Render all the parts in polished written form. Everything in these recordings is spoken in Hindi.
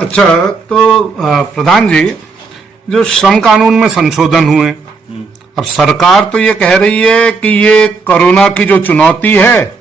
अच्छा, तो प्रधान जी, जो श्रम कानून में संशोधन हुए, अब सरकार तो ये कह रही है कि ये कोरोना की जो चुनौती है,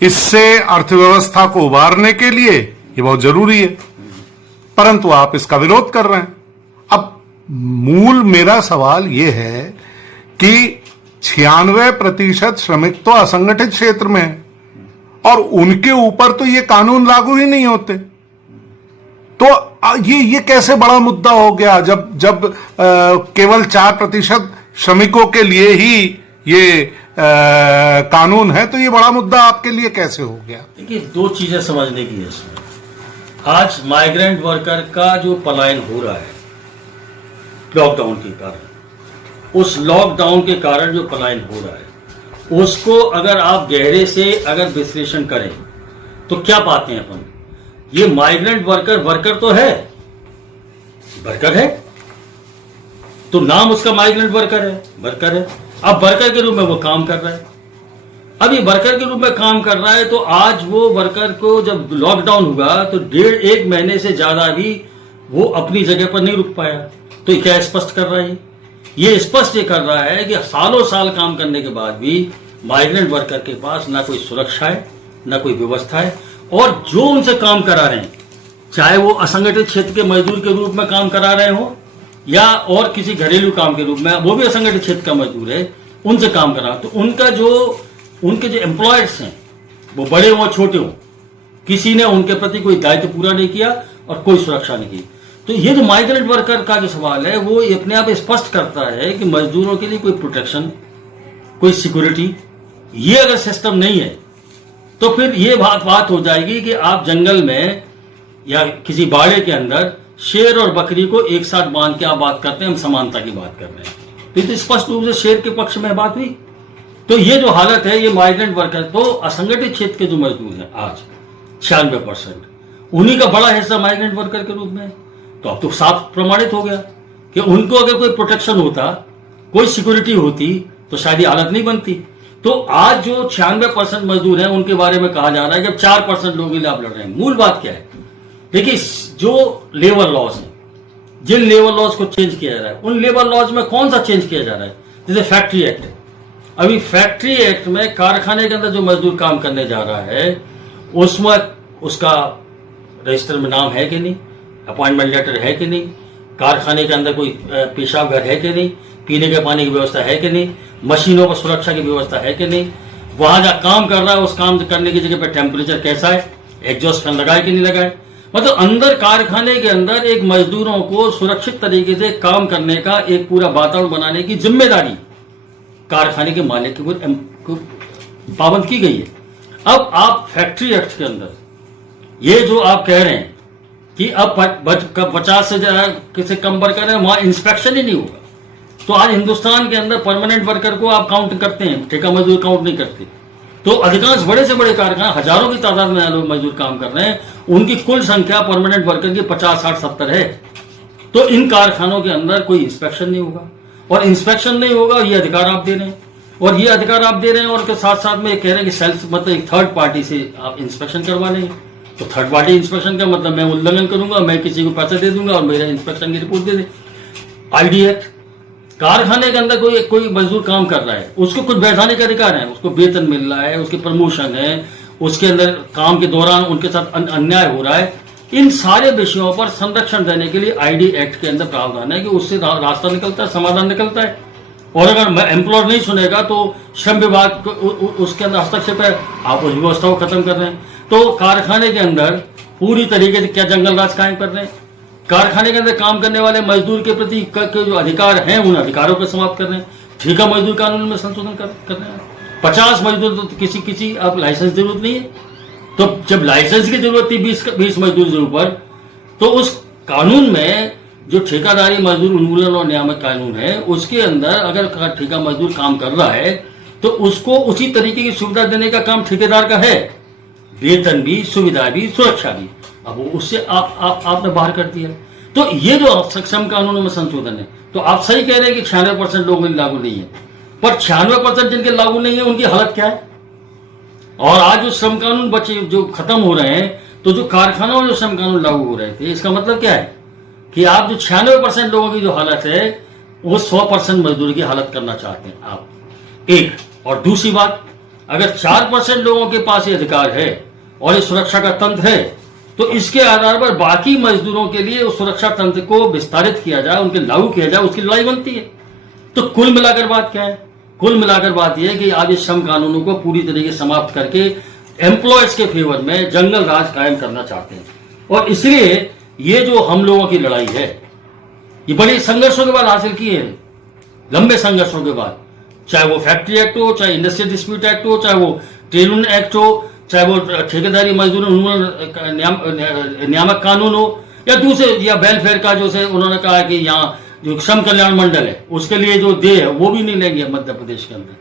इससे अर्थव्यवस्था को उबारने के लिए ये बहुत जरूरी है, परंतु आप इसका विरोध कर रहे हैं। अब मूल मेरा सवाल ये है कि 96% श्रमिक तो असंगठित क्षेत्र में है और उनके ऊपर तो ये कानून लागू ही नहीं होते। तो ये कैसे बड़ा मुद्दा हो गया जब केवल 4% श्रमिकों के लिए ही ये कानून है, तो ये बड़ा मुद्दा आपके लिए कैसे हो गया? देखिए, दो चीजें समझने की है इसमें। आज माइग्रेंट वर्कर का जो पलायन हो रहा है लॉकडाउन के कारण, उस लॉकडाउन के कारण जो पलायन हो रहा है, उसको अगर आप गहरे से अगर विश्लेषण करें तो क्या पाते हैं अपन? ये माइग्रेंट वर्कर तो है, वर्कर है, तो नाम उसका माइग्रेंट वर्कर है। अब वर्कर के रूप में वो काम कर रहा है। अब ये वर्कर के रूप में काम कर रहा है, तो आज वो वर्कर को जब लॉकडाउन हुआ तो 1.5 महीने से ज्यादा भी वो अपनी जगह पर नहीं रुक पाया। तो ये क्या स्पष्ट कर रहा है? ये स्पष्ट ये कर रहा है कि सालों साल काम करने के बाद भी माइग्रेंट वर्कर के पास ना कोई सुरक्षा है, ना कोई व्यवस्था है, और जो उनसे काम करा रहे हैं, चाहे वो असंगठित क्षेत्र के मजदूर के रूप में काम करा रहे हो या और किसी घरेलू काम के रूप में, वो भी असंगठित क्षेत्र का मजदूर है, उनसे काम करा, तो उनके जो एम्प्लॉयर्स हैं, वो बड़े हो छोटे हो, किसी ने उनके प्रति कोई दायित्व पूरा नहीं किया और कोई सुरक्षा नहीं की। तो ये जो माइग्रेंट वर्कर का जो सवाल है, वो अपने आप स्पष्ट करता है कि मजदूरों के लिए कोई प्रोटेक्शन, कोई सिक्योरिटी, ये अगर सिस्टम नहीं है, तो फिर ये बात हो जाएगी कि आप जंगल में या किसी बाड़े के अंदर शेर और बकरी को एक साथ बांध के आप बात करते हैं, हम समानता की बात कर रहे हैं, तो स्पष्ट रूप से शेर के पक्ष में बात हुई। तो ये जो हालत है, ये माइग्रेंट वर्कर, तो असंगठित क्षेत्र के जो मजदूर हैं आज 96%, उन्हीं का बड़ा हिस्सा माइग्रेंट वर्कर के रूप में है। तो अब तो साफ प्रमाणित हो गया कि उनको अगर कोई प्रोटेक्शन होता, कोई सिक्योरिटी होती, तो शायद ये हालत नहीं बनती। तो आज जो 96% मजदूर हैं, उनके बारे में कहा जा रहा है कि अब 4% लोग लिए आप लड़ रहे हैं। मूल बात क्या है? देखिए, जो लेबर लॉज हैं, जिन लेबर लॉज को चेंज किया जा रहा है, उन लेबर लॉज में कौन सा चेंज किया जा रहा है? जैसे फैक्ट्री एक्ट है। अभी फैक्ट्री एक्ट में कारखाने के अंदर जो मजदूर काम करने जा रहा है, उसमें उसका रजिस्टर में नाम है कि नहीं, अपॉइंटमेंट लेटर है कि नहीं, कारखाने के अंदर कोई पेशाब घर है कि नहीं, पीने के पानी की व्यवस्था है कि नहीं, मशीनों पर सुरक्षा की व्यवस्था है कि नहीं, वहां जहां काम कर रहा है उस काम करने की जगह पर टेम्परेचर कैसा है, एग्जॉस्ट फैन लगाए कि नहीं लगाए। मतलब अंदर कारखाने के अंदर एक मजदूरों को सुरक्षित तरीके से काम करने का एक पूरा वातावरण बनाने की जिम्मेदारी कारखाने के मालिक को पाबंद की गई है। अब आप फैक्ट्री एक्ट के अंदर ये जो आप कह रहे हैं कि अब 50 से किसी कम वर्कर है, वहां इंस्पेक्शन ही नहीं होगा, तो आज हिंदुस्तान के अंदर परमानेंट वर्कर को आप काउंट करते हैं, ठेका मजदूर काउंट नहीं करते। तो अधिकांश बड़े से बड़े कारखाने, हजारों की तादाद में लोग मजदूर काम कर रहे हैं, उनकी कुल संख्या परमानेंट वर्कर की 50, 60, 70 है। तो इन कारखानों के अंदर कोई इंस्पेक्शन नहीं होगा, और इंस्पेक्शन नहीं होगा, ये अधिकार आप दे रहे हैं, और ये अधिकार आप दे रहे हैं, और के साथ साथ में ये कह रहे हैं कि सेल्फ, मतलब एक थर्ड पार्टी से आप इंस्पेक्शन करवा लेंगे। तो थर्ड पार्टी इंस्पेक्शन का मतलब मैं उल्लंघन करूंगा, मैं किसी को पैसा दे दूंगा और मेरा इंस्पेक्शन की रिपोर्ट दे दे। आईडी एक्ट, कारखाने के अंदर कोई मजदूर काम कर रहा है, उसको कुछ वैधानिक अधिकार है, उसको वेतन मिल रहा है, उसके प्रमोशन है, उसके अंदर काम के दौरान उनके साथ अन्याय हो रहा है, इन सारे विषयों पर संरक्षण देने के लिए आईडी एक्ट के अंदर प्रावधान है कि उससे रास्ता निकलता है, समाधान निकलता है। और अगर एम्प्लॉयर नहीं सुनेगा तो श्रम विभाग उसके अंदर हस्तक्षेप है, आप उस व्यवस्था को खत्म कर रहे हैं। तो कारखाने के अंदर पूरी तरीके से क्या जंगल राज कायम कर रहे हैं, कारखाने के अंदर काम करने वाले मजदूर के प्रति के जो अधिकार हैं, उन अधिकारों को समाप्त कर रहे हैं। ठेका मजदूर कानून में संशोधन कर रहे हैं। 50 मजदूर तो किसी अब लाइसेंस की जरूरत नहीं है, तो जब लाइसेंस की जरूरत थी 20 मजदूर के ऊपर, तो उस कानून में जो ठेकादारी मजदूर उन्मूलन और नियामक कानून है, उसके अंदर अगर ठेका मजदूर काम कर रहा है तो उसको उसी तरीके की सुविधा देने का काम ठेकेदार का है, वेतन भी, सुविधा भी, सुरक्षा भी। अब वो उससे आपने बाहर कर दिया। तो ये जो सक्षम कानूनों में संशोधन है, तो आप सही कह रहे हैं कि 96% लोगों में लागू नहीं है, पर 96% जिनके लागू नहीं है उनकी हालत क्या है? और आज जो श्रम कानून बचे जो खत्म हो रहे हैं, तो जो कारखानों में जो श्रम कानून लागू हो रहे थे, इसका मतलब क्या है कि आप जो 96% लोगों की जो हालत है वो 100% मजदूर की हालत करना चाहते हैं आप, एक। और दूसरी बात, अगर 4% लोगों के पास ये अधिकार है और ये सुरक्षा का तंत्र है, तो इसके आधार पर बाकी मजदूरों के लिए उस सुरक्षा तंत्र को विस्तारित किया जाए, उनके लागू किया जाए, उसकी लड़ाई बनती है। तो कुल मिलाकर बात क्या है? कुल मिलाकर बात यह है कि आप इस श्रम कानूनों को पूरी तरीके से समाप्त करके एम्प्लॉयज के फेवर में जंगल राज कायम करना चाहते हैं। और इसलिए ये जो हम लोगों की लड़ाई है, ये बड़े संघर्षों के बाद हासिल की है, लंबे संघर्षों के बाद, चाहे वो फैक्ट्री एक्ट हो, चाहे इंडस्ट्रियल डिस्प्यूट एक्ट हो, चाहे वो ट्रेड यूनियन एक्ट हो, चाहे वो ठेकेदारी मजदूर नियामक कानून हो, या दूसरे, या वेलफेयर का जो से उन्होंने कहा कि यहाँ जो श्रम कल्याण मंडल है उसके लिए जो दे है वो भी नहीं लेंगे मध्य प्रदेश के अंदर।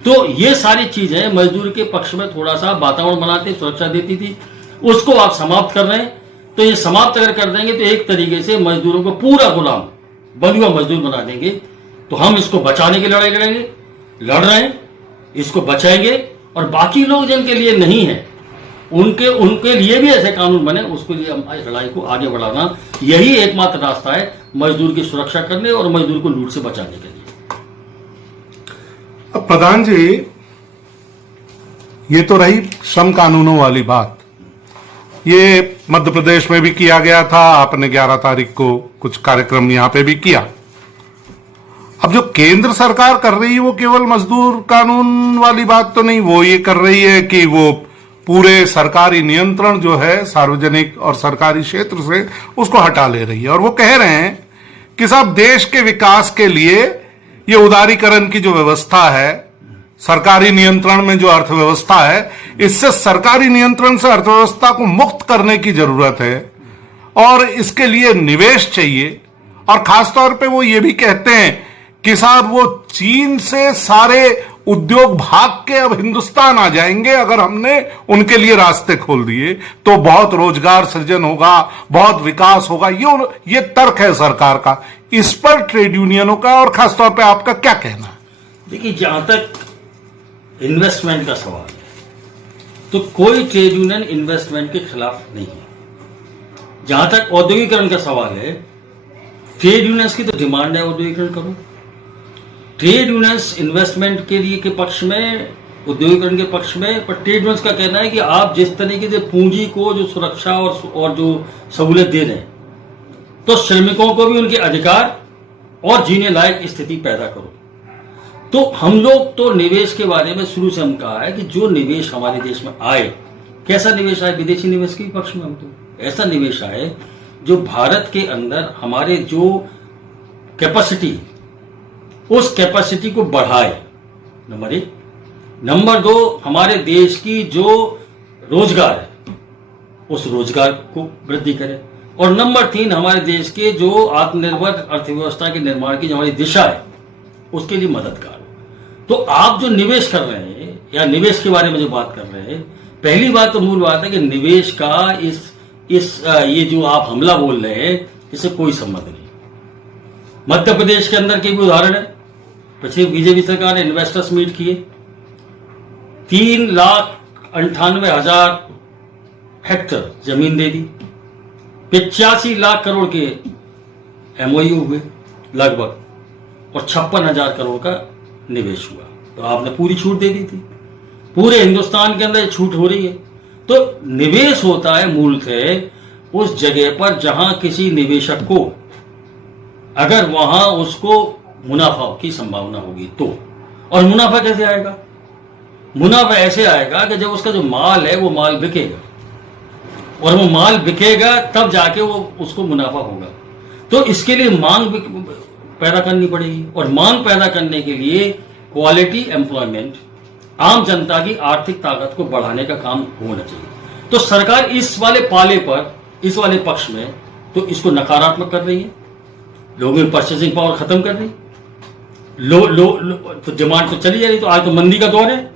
तो ये सारी चीजें मजदूर के पक्ष में थोड़ा सा वातावरण बनाते, सुरक्षा देती थी, उसको आप समाप्त कर रहे हैं। तो ये समाप्त अगर कर देंगे तो एक तरीके से मजदूरों को पूरा गुलाम बंधुआ मजदूर बना देंगे। तो हम इसको बचाने की लड़ाई लड़ेंगे, लड़ रहे हैं, इसको बचाएंगे। और बाकी लोग जिनके लिए नहीं है उनके लिए भी ऐसे कानून बने, उसके लिए हम लड़ाई को आगे बढ़ाना, यही एकमात्र रास्ता है मजदूर की सुरक्षा करने और मजदूर को लूट से बचाने के लिए। अब प्रधान जी, ये तो रही श्रम कानूनों वाली बात, ये मध्य प्रदेश में भी किया गया था, आपने 11 तारीख को कुछ कार्यक्रम यहां पे भी किया। अब जो केंद्र सरकार कर रही है वो केवल मजदूर कानून वाली बात तो नहीं, वो ये कर रही है कि वो पूरे सरकारी नियंत्रण जो है सार्वजनिक और सरकारी क्षेत्र से उसको हटा ले रही है। और वो कह रहे हैं कि साहब देश के विकास के लिए ये उदारीकरण की जो व्यवस्था है, सरकारी नियंत्रण में जो अर्थव्यवस्था है, इससे सरकारी नियंत्रण से अर्थव्यवस्था को मुक्त करने की जरूरत है और इसके लिए निवेश चाहिए। और खासतौर पे वो ये भी कहते हैं कि साहब वो चीन से सारे उद्योग भाग के अब हिंदुस्तान आ जाएंगे अगर हमने उनके लिए रास्ते खोल दिए, तो बहुत रोजगार सृजन होगा, बहुत विकास होगा। ये तर्क है सरकार का। इस पर ट्रेड यूनियनों का और खासतौर पे आपका क्या कहना है? देखिए, जहां तक इन्वेस्टमेंट का सवाल है तो कोई ट्रेड यूनियन इन्वेस्टमेंट के खिलाफ नहीं है। जहां तक औद्योगिकरण का सवाल है, ट्रेड यूनियंस की तो डिमांड है औद्योगिकरण करो। ट्रेड यूनियंस इन्वेस्टमेंट के लिए के पक्ष में, उद्योगीकरण के पक्ष में, पर ट्रेड यूनियंस का कहना है कि आप जिस तरीके से पूंजी को जो सुरक्षा और जो सहूलियत दे रहे हैं, तो श्रमिकों को भी उनके अधिकार और जीने लायक स्थिति पैदा करो। तो हम लोग तो निवेश के बारे में शुरू से हम कहा है कि जो निवेश हमारे देश में आए, कैसा निवेश आए? विदेशी निवेश के पक्ष में हम तो ऐसा निवेश आए जो भारत के अंदर हमारे जो कैपेसिटी, उस कैपेसिटी को बढ़ाए, नंबर 1। नंबर 2, हमारे देश की जो रोजगार है उस रोजगार को वृद्धि करे। और नंबर 3, हमारे देश के जो आत्मनिर्भर अर्थव्यवस्था के निर्माण की जो हमारी दिशा है उसके लिए मददगार हो। तो आप जो निवेश कर रहे हैं या निवेश के बारे में जो बात कर रहे हैं, पहली बात तो मूल बात है कि निवेश का ये जो आप हमला बोल रहे हैं, इससे कोई संबंध नहीं। मध्य प्रदेश के अंदर के भी उदाहरण है, पिछली बीजेपी सरकार ने इन्वेस्टर्स मीट किए, 3,98,000 हेक्टर जमीन दे दी, 85 लाख करोड़ के एमओयू हुए लगभग, और 56,000 करोड़ का निवेश हुआ। तो आपने पूरी छूट दे दी थी। पूरे हिंदुस्तान के अंदर छूट हो रही है। तो निवेश होता है मूलतः उस जगह पर जहां किसी निवेशक को, अगर वहां उसको मुनाफा की संभावना होगी तो। और मुनाफा कैसे आएगा? मुनाफा ऐसे आएगा कि जब उसका जो माल है वो माल बिकेगा, और वो माल बिकेगा तब जाके वो उसको मुनाफा होगा। तो इसके लिए मांग पैदा करनी पड़ेगी, और मांग पैदा करने के लिए क्वालिटी एम्प्लॉयमेंट, आम जनता की आर्थिक ताकत को बढ़ाने का काम होना चाहिए। तो सरकार इस वाले पाले पर, इस वाले पक्ष में तो इसको नकारात्मक कर रही है, लोगों की परचेसिंग पावर खत्म कर रही, तो डिमांड तो चली जा रही। तो आज तो मंदी का दौर है।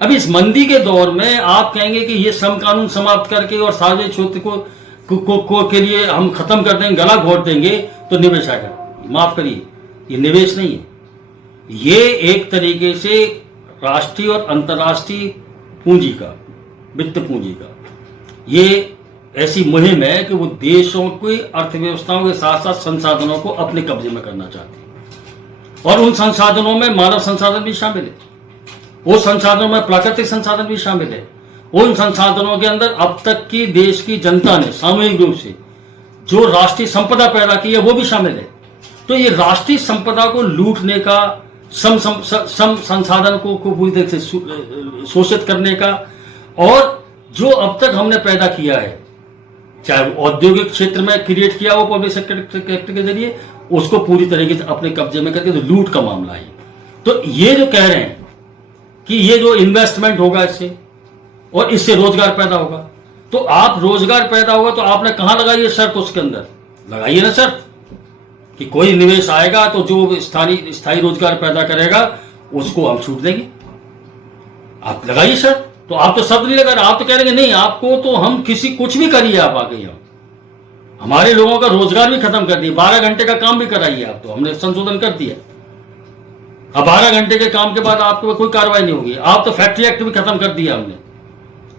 अब इस मंदी के दौर में आप कहेंगे कि ये श्रम कानून समाप्त करके और सार्वजनिक क्षेत्र को के लिए हम खत्म कर देंगे, गला घोट देंगे, तो निवेश आएगा। माफ करिए, ये निवेश नहीं है, ये एक तरीके से राष्ट्रीय और अंतर्राष्ट्रीय पूंजी का, वित्त पूंजी का ये ऐसी मुहिम है कि वो देशों की अर्थव्यवस्थाओं के साथ साथ संसाधनों को अपने कब्जे में करना चाहती है। और उन संसाधनों में मानव संसाधन भी शामिल है, वो संसाधनों में प्राकृतिक संसाधन भी शामिल है। उन संसाधनों के अंदर अब तक की देश की जनता ने सामूहिक रूप से जो राष्ट्रीय संपदा पैदा की है वो भी शामिल है। तो ये राष्ट्रीय संपदा को लूटने का, सम संसाधन को पूरी तरह से शोषित करने का, और जो अब तक हमने पैदा किया है, चाहे औद्योगिक क्षेत्र में क्रिएट किया हो पब्लिक सेक्टर एक्ट के जरिए, उसको पूरी तरीके से अपने कब्जे में करके तो लूट का मामला है। तो ये जो कह रहे हैं कि ये जो इन्वेस्टमेंट होगा इससे और इससे रोजगार पैदा होगा, तो आप रोजगार पैदा होगा तो आपने कहां लगाई है शर्त? उसके अंदर लगाइए ना शर्त कि कोई निवेश आएगा तो जो स्थायी रोजगार पैदा करेगा उसको हम छूट देंगे। आप लगाइए शर्त। तो आप तो शब्द नहीं लगा रहे, आप तो कह रहे हैं नहीं, आपको तो हम कुछ भी करिए, आप आगे हम हमारे लोगों का रोजगार भी खत्म कर दिया, 12 घंटे का काम भी कराइए आप, तो हमने संशोधन कर दिया। अब 12 घंटे के काम के बाद आपके कोई कार्रवाई नहीं होगी। आप तो फैक्ट्री एक्ट भी खत्म कर दिया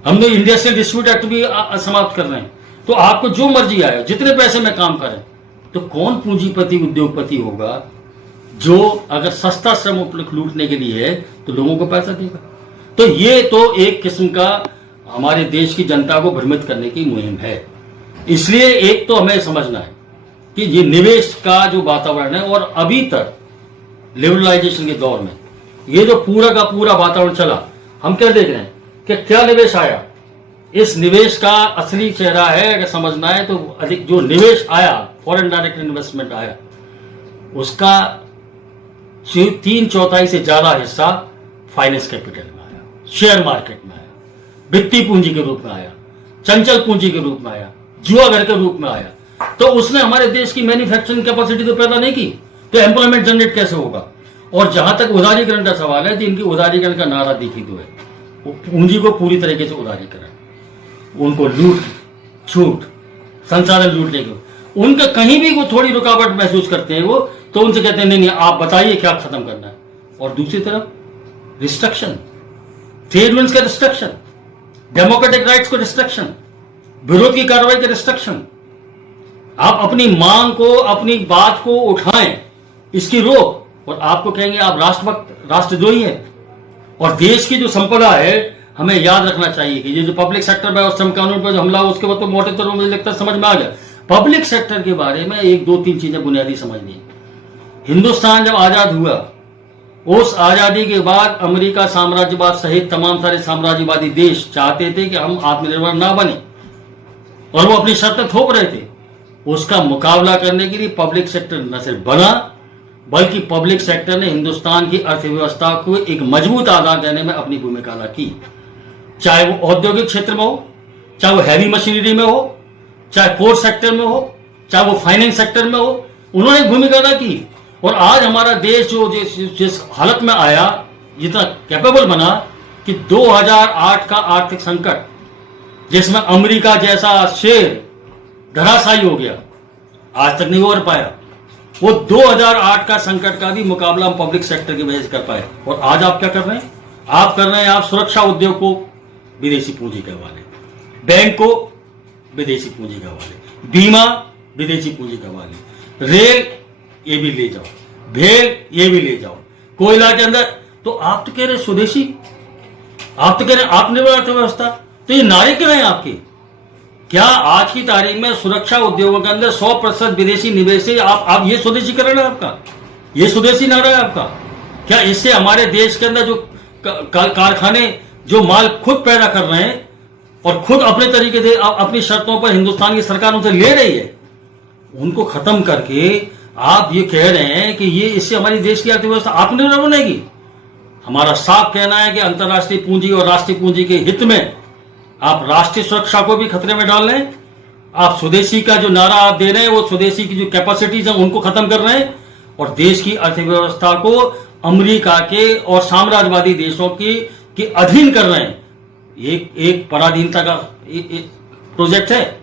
हमने इंडस्ट्रियल डिस्प्यूट एक्ट भी समाप्त कर रहे हैं। तो आपको जो मर्जी आए, जितने पैसे में काम करें, तो कौन पूंजीपति उद्योगपति होगा जो अगर सस्ता श्रम उपलब्ध लूटने के लिए है तो लोगों को पैसा देगा? तो ये तो एक किस्म का हमारे देश की जनता को भ्रमित करने की मुहिम है। इसलिए एक तो हमें समझना है कि ये निवेश का जो वातावरण है, और अभी तक लिबरलाइजेशन के दौर में ये जो पूरा का पूरा वातावरण चला, हम क्या देख रहे हैं कि क्या निवेश आया। इस निवेश का असली चेहरा है अगर समझना है तो अधिक जो निवेश आया, फॉरेन डायरेक्ट इन्वेस्टमेंट आया, उसका 3/4 से ज्यादा हिस्सा फाइनेंस कैपिटल में आया, शेयर मार्केट में आया, वित्तीय पूंजी के रूप में आया, चंचल पूंजी के रूप में आया, जुआ घर के रूप में आया। तो उसने हमारे देश की मैन्युफैक्चरिंग कैपेसिटी तो पैदा नहीं की, तो एम्प्लॉयमेंट जनरेट कैसे होगा? और जहां तक उदारीकरण का सवाल है, जिनकी उदारीकरण का नारा देखी तो है, वो पूंजी को पूरी तरीके से उदारीकरण, उनको लूट छूट, संसाधन लूटने को, उनका कहीं भी वो थोड़ी रुकावट महसूस करते हैं वो, तो उनसे कहते हैं नहीं आप बताइए क्या खत्म करना है। और दूसरी तरफ रिस्ट्रिक्शन, ट्रेड यूनियंस का रिस्ट्रिक्शन, डेमोक्रेटिक राइट्स को रिस्ट्रिक्शन, विरोध की कार्रवाई का रिस्ट्रिक्शन। आप अपनी मांग को, अपनी बात को उठाएं, इसकी रोक, और आपको कहेंगे आप राष्ट्रभक्त, राष्ट्रद्रोही हैं। और देश की जो संपदा है, हमें याद रखना चाहिए कि ये जो पब्लिक सेक्टर में और श्रम कानून पर जो हमला, उसके बाद तो मोटे तौर पर मुझे लगता है समझ में आ गया। पब्लिक सेक्टर के बारे में 1-2-3 चीजें बुनियादी समझनी है। हिंदुस्तान जब आजाद हुआ, उस आजादी के बाद अमेरिका साम्राज्यवाद सहित तमाम सारे साम्राज्यवादी देश चाहते थे कि हम आत्मनिर्भर ना बने, और वो अपनी शर्तें थोप रहे थे। उसका मुकाबला करने के लिए पब्लिक सेक्टर न सिर्फ बना, बल्कि पब्लिक सेक्टर ने हिंदुस्तान की अर्थव्यवस्था को एक मजबूत आधार देने में अपनी भूमिका अदा की। चाहे वो औद्योगिक क्षेत्र में हो, चाहे वो हैवी मशीनरी में हो, चाहे पोर्ट सेक्टर में हो, चाहे वो फाइनेंस सेक्टर में हो, उन्होंने भूमिका अदा की। और आज हमारा देश जो जिस हालत में आया, जितना कैपेबल बना कि 2008 का आर्थिक संकट, जिसमें अमेरिका जैसा शेर धराशायी हो गया, आज तक नहीं हो पाया। वो 2008 का संकट का भी मुकाबला हम पब्लिक सेक्टर की वजह से कर पाए। और आज आप क्या कर रहे हैं? आप कर रहे हैं, आप सुरक्षा उद्योग को विदेशी पूंजी के हवाले, बैंक को विदेशी पूंजी के हवाले, बीमा विदेशी पूंजी के हवाले, रेल ये भी ले जाओ, भेड़ ये भी ले जाओ, कोयला के अंदर। तो आप तो कह रहे स्वदेशी, आप तो कह रहे आत्मनिर्भर अर्थव्यवस्था। तो ये नारे क्यों हैं आपके? क्या आज की तारीख में सुरक्षा उद्योगों के अंदर 100% विदेशी निवेश है? आप ये स्वदेशीकरण है आपका? ये स्वदेशी नारा है आपका? क्या इससे हमारे देश के अंदर जो कारखाने जो माल खुद पैदा कर रहे हैं और खुद अपने तरीके से अपनी शर्तों पर हिंदुस्तान की सरकार उनसे ले रही है, उनको खत्म करके आप ये कह रहे हैं कि ये इससे हमारी देश की अर्थव्यवस्था आत्मनिर्भर बनेगी? हमारा साफ कहना है कि अंतर्राष्ट्रीय पूंजी और राष्ट्रीय पूंजी के हित में आप राष्ट्रीय सुरक्षा को भी खतरे में डाल रहे हैं। आप स्वदेशी का जो नारा आप दे रहे हैं, वो स्वदेशी की जो कैपेसिटीज हैं उनको खत्म कर रहे हैं, और देश की अर्थव्यवस्था को अमेरिका के और साम्राज्यवादी देशों के अधीन कर रहे हैं। एक पराधीनता का एक प्रोजेक्ट है।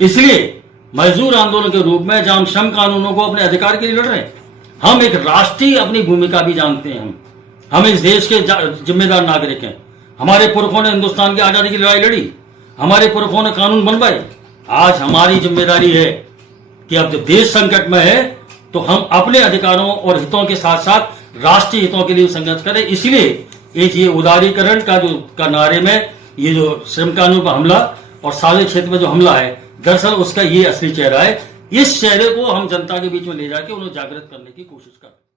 इसलिए मजदूर आंदोलन के रूप में जहां हम श्रम कानूनों को अपने अधिकार के लिए लड़ रहे हैं, हम एक राष्ट्रीय अपनी भूमिका भी जानते हैं। हम इस देश के जिम्मेदार नागरिक हैं। हमारे पुरखों ने हिंदुस्तान की आजादी की लड़ाई लड़ी, हमारे पुरखों ने कानून बनवाए, आज हमारी जिम्मेदारी है कि अब जब देश संकट में है तो हम अपने अधिकारों और हितों के साथ साथ राष्ट्रीय हितों के लिए संघर्ष करें। इसलिए ये उदारीकरण का नारे में ये जो श्रम कानून पर हमला और सार्वजनिक क्षेत्र में जो हमला है, दरअसल उसका ये असली चेहरा है। इस चेहरे को हम जनता के बीच में ले जाके उन्हें जागृत करने की कोशिश करें।